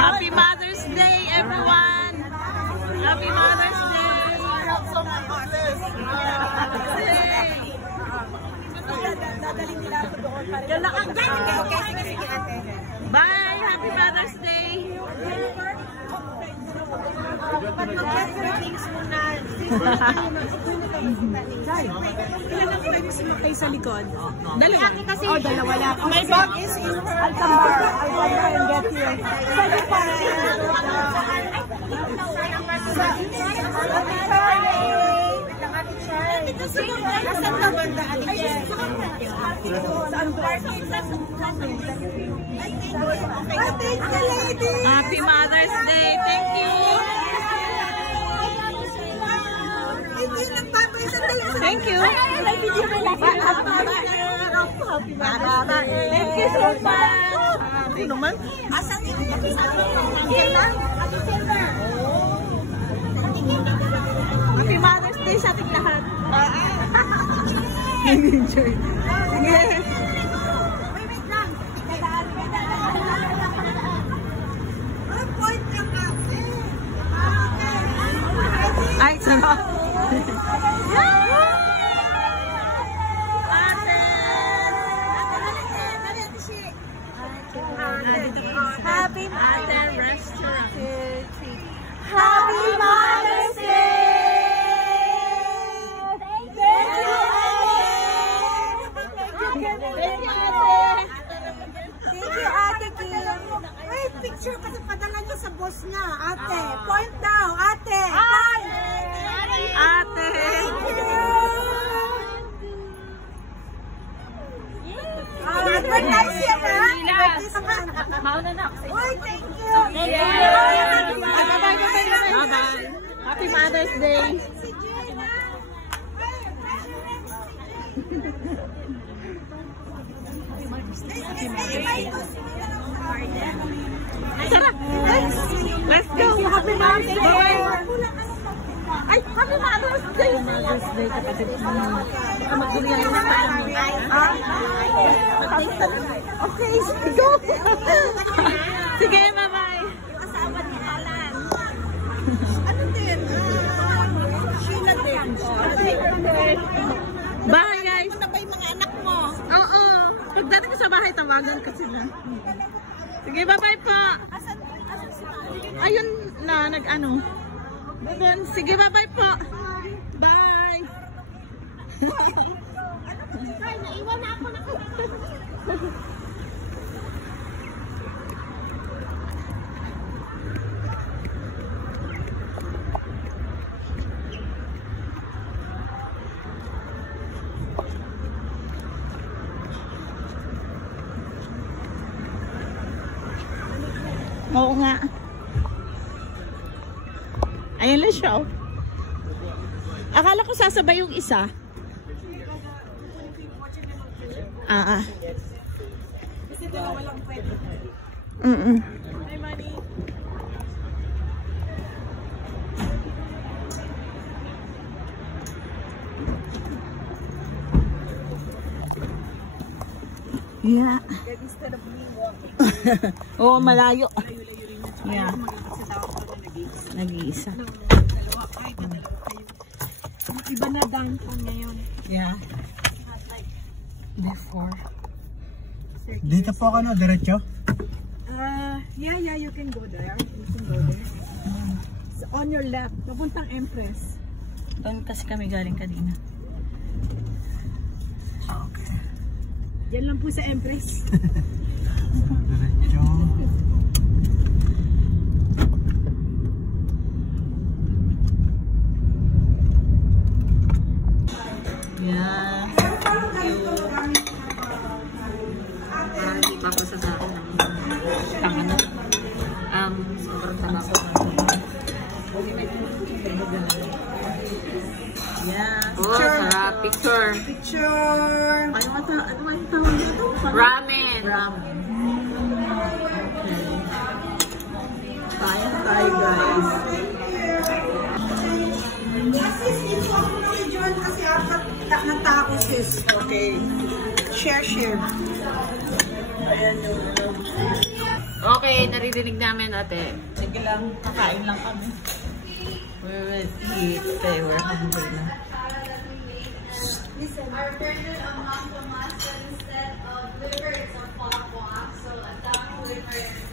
Happy Mother's Day, everyone! Happy Mother's Day! Bye! Happy Mother's Day! Ilan ang friends mo kayo sa likod? Dalawa. Oh, dalawa lang. My bag is in Altambar. I'll buy her and get here. Happy Mother's Day! Thank you! Thank you! Thank you so much! Sino man? Happy Mother's Day sa ating lahat. Enjoy. Sige. Ay, sarap. Happy Ate Restaurant. Happy Mother's Day! Thank you, Ate Kim. Wait, picture kasi padala niyo sa boss niya. Ate, point daw. Ate, point. Ate. Thank you. Advertise yan, ha? Mauna na. Uy, thank you. Thank you. Bye-bye. Happy Mother's Day. Sarap. Let's go. Happy Mother's Day. Ay, Happy Mother's Day. Mother's Day, kapatid mo. Magdulihan na namin. Okay, go. Sige, bye-bye. Kasama ni Alan. Ano din? Sheila din. Bye, guys. Ano ba yung mga anak mo? Oo. Pagdating ko sa bahay, tawagan ko sila. Sige, bye-bye po. Ayun na, nag-ano. Sige, bye-bye po. Bye. Ay, naiwan na ako na. Oo nga. Ayan lang siya, oh. Akala ko sasabay yung isa. Kasi dalawa lang pwede. Hi, Manny. Yeah. Instead of me walking. Oo, malayo. Layo-layo rin na. Yeah. Kasi dapat ako Nag-iisa. dalawa. Ay, dalawa kayo. Iba na downtown ngayon. Yeah. Before. Dito po ako, no? Diretso? Yeah, you can go there. You can go there. So, on your left, papuntang Empress. Doon kasi kami galing kanina. Okay. Yan lang po sa Empress. Diretso. Yeah. Hindi pa ako sa akin ng sobrang tama ko. Yeah. Oh, sarap. Picture. Picture. Ano ba yung tawag nito? Ramen. Ramen. Okay. Kain tayo, guys. Sis, ito ako ng John kasi apat na tao, sis. Okay. Share. Okay, naririnig namin ate. Sige lang, kakain lang kami. We will eat. Okay, we're hungry na. Our version of Mangkamas, instead of liver, it's a pok-pok. So, ang daming liver.